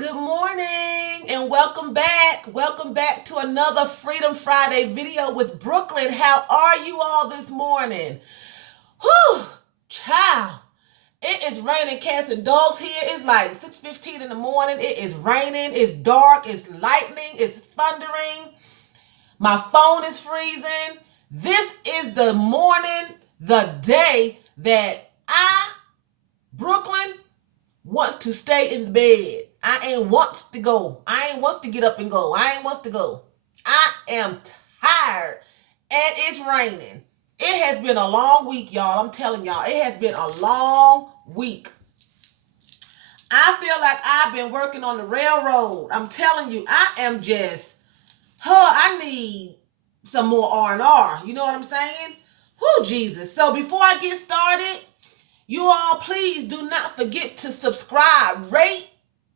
Good morning and welcome back. Welcome back to another Freedom Friday video with Brooklyn. How are you all this morning? Whew, child. It is raining cats and dogs here. It's like 6:15 in the morning. It is raining. It's dark. It's lightning. It's thundering. My phone is freezing. This is the morning, the day that Brooklyn, wants to stay in the bed. I ain't wants to go. I ain't wants to get up and go. I ain't wants to go. I am tired and it's raining. It has been a long week, y'all. I'm telling y'all, it has been a long week. I feel like I've been working on the railroad. I'm telling you, I am just, I need some more R&R. You know what I'm saying? Whew, Jesus. So before I get started, you all please do not forget to subscribe, rate,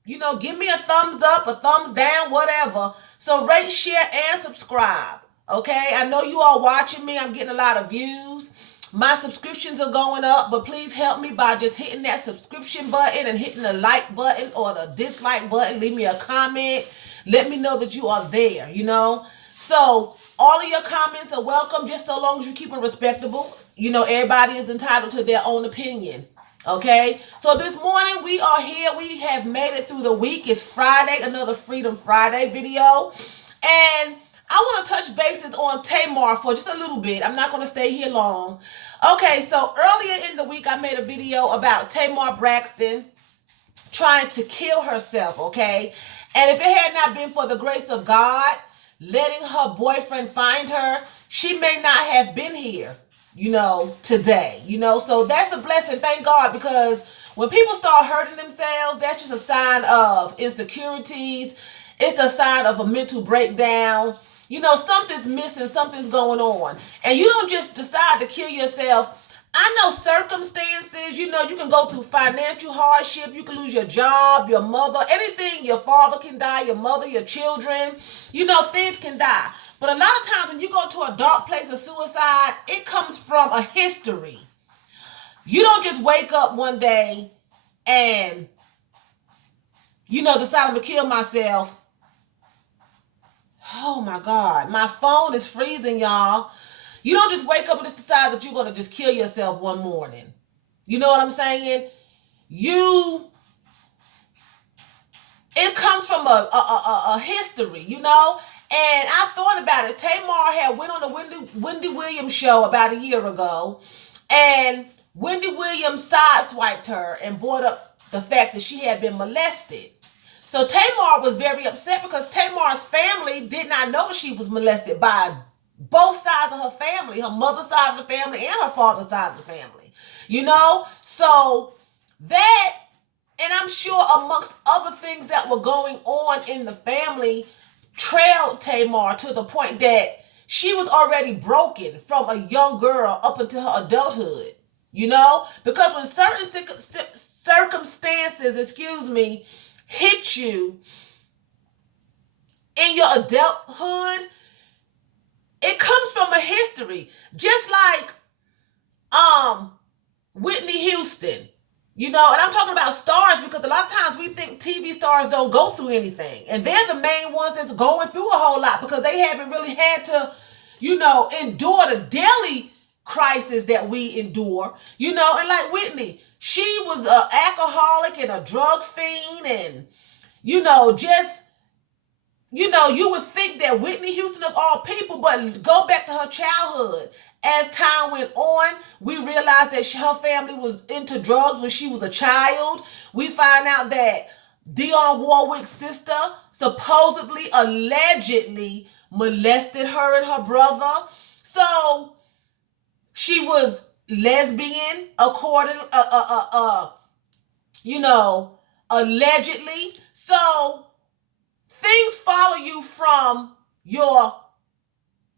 give me a thumbs up, a thumbs down, whatever. So rate, share, and subscribe. Okay? I know you all watching me. I'm getting a lot of views. My subscriptions are going up, but please help me by just hitting that subscription button and hitting the like button or the dislike button. Leave me a comment. Let me know that you are there, So all of your comments are welcome, just so long as you keep it respectable. Everybody is entitled to their own opinion. Okay? So this morning we are here. We have made it through the week. It's Friday, another Freedom Friday video. And I want to touch bases on Tamar for just a little bit. I'm not going to stay here long. Okay, so earlier in the week I made a video about Tamar Braxton trying to kill herself, okay? And if it had not been for the grace of God letting her boyfriend find her, she may not have been here, today, so that's a blessing. Thank God, because when people start hurting themselves, that's just a sign of insecurities. It's a sign of a mental breakdown. Something's missing, something's going on. And you don't just decide to kill yourself. I know circumstances, you can go through financial hardship. You can lose your job, your mother, anything. Your father can die, your mother, your children. Things can die. But a lot of times when you go to a dark place of suicide, it comes from a history. You don't just wake up one day and, decide I'm going to kill myself. Oh my God, my phone is freezing, y'all. You don't just wake up and just decide that you're going to just kill yourself one morning. You know what I'm saying? It comes from a history, And I thought about it. Tamar had went on the Wendy Williams show about a year ago, and Wendy Williams sideswiped her and brought up the fact that she had been molested. So Tamar was very upset because Tamar's family did not know she was molested by both sides of her family, her mother's side of the family and her father's side of the family. So that, and I'm sure amongst other things that were going on in the family, trailed Tamar to the point that she was already broken from a young girl up until her adulthood, because when certain circumstances, hit you in your adulthood, it comes from a history. Just like Whitney Houston, and I'm talking about stars because a lot of times we think TV stars don't go through anything. And they're the main ones that's going through a whole lot because they haven't really had to, endure the daily crisis that we endure, and like Whitney, she was an alcoholic and a drug fiend and, you would think that Whitney Houston of all people, but go back to her childhood. As time went on, we realized that her family was into drugs when she was a child. We find out that Dionne Warwick's sister supposedly, allegedly molested her and her brother. So she was lesbian, allegedly. So things follow you from your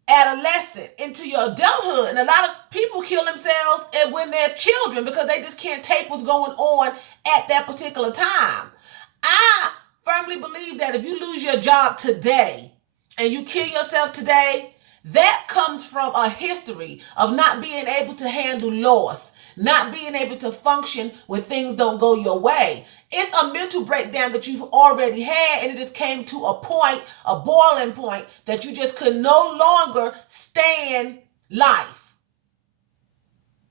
adolescent into your adulthood, and a lot of people kill themselves when they're children because they just can't take what's going on at that particular time. I firmly believe that if you lose your job today and you kill yourself today, that comes from a history of not being able to handle loss, not being able to function when things don't go your way. It's a mental breakdown that you've already had, and it just came to a point, a boiling point, that you just could no longer stand life.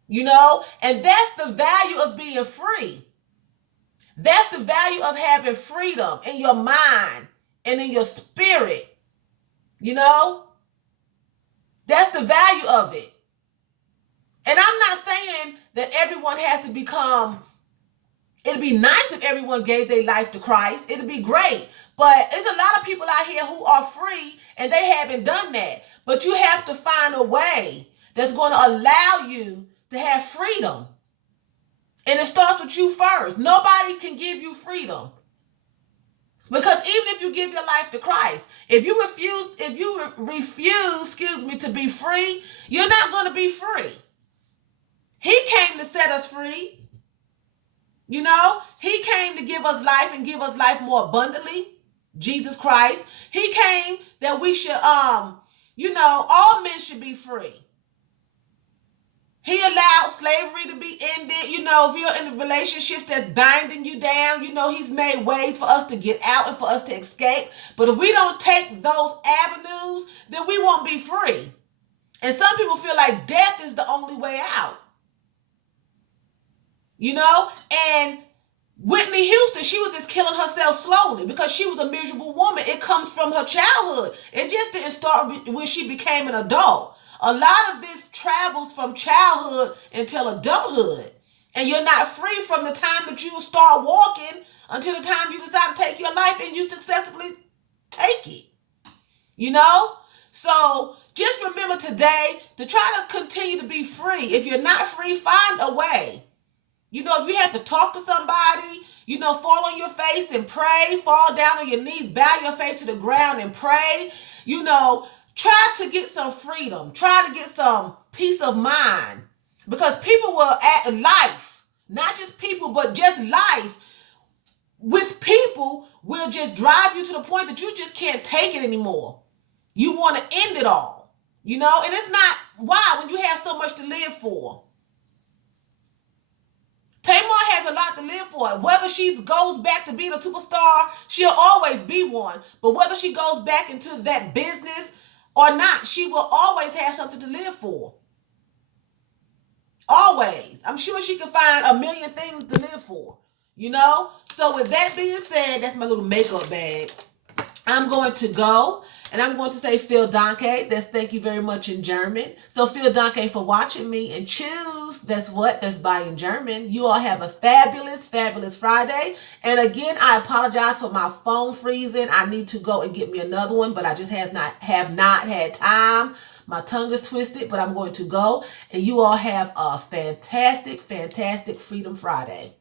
And that's the value of being free. That's the value of having freedom in your mind and in your spirit. That's the value of it. And I'm not saying that everyone has to become, it'd be nice if everyone gave their life to Christ. It'd be great. But there's a lot of people out here who are free and they haven't done that. But you have to find a way that's going to allow you to have freedom. And it starts with you first. Nobody can give you freedom. Because even if you give your life to Christ, if you refuse, to be free, you're not going to be free. He came to set us free. He came to give us life and give us life more abundantly. Jesus Christ. He came that we should, all men should be free. He allowed slavery to be ended. If you're in a relationship that's binding you down, he's made ways for us to get out and for us to escape. But if we don't take those avenues, then we won't be free. And some people feel like death is the only way out. And Whitney Houston, she was just killing herself slowly because she was a miserable woman. It comes from her childhood. It just didn't start when she became an adult. A lot of this travels from childhood until adulthood. And you're not free from the time that you start walking until the time you decide to take your life and you successfully take it. So just remember today to try to continue to be free. If you're not free, find a way. If you have to talk to somebody, fall on your face and pray, fall down on your knees, bow your face to the ground and pray, try to get some freedom. Try to get some peace of mind. Because people will act life, not just people, but just life with people will just drive you to the point that you just can't take it anymore. You want to end it all, and it's not why when you have so much to live for. Tamar has a lot to live for. Whether she goes back to being a superstar, she'll always be one. But whether she goes back into that business or not, she will always have something to live for. Always. I'm sure she can find a million things to live for. So with that being said, that's my little makeup bag. I'm going to go and I'm going to say vielen Dank. That's thank you very much in German. So vielen Dank for watching me, and choose. That's bye in German. You all have a fabulous, fabulous Friday. And again, I apologize for my phone freezing. I need to go and get me another one, but I just have not had time. My tongue is twisted, but I'm going to go. And you all have a fantastic, fantastic Freedom Friday.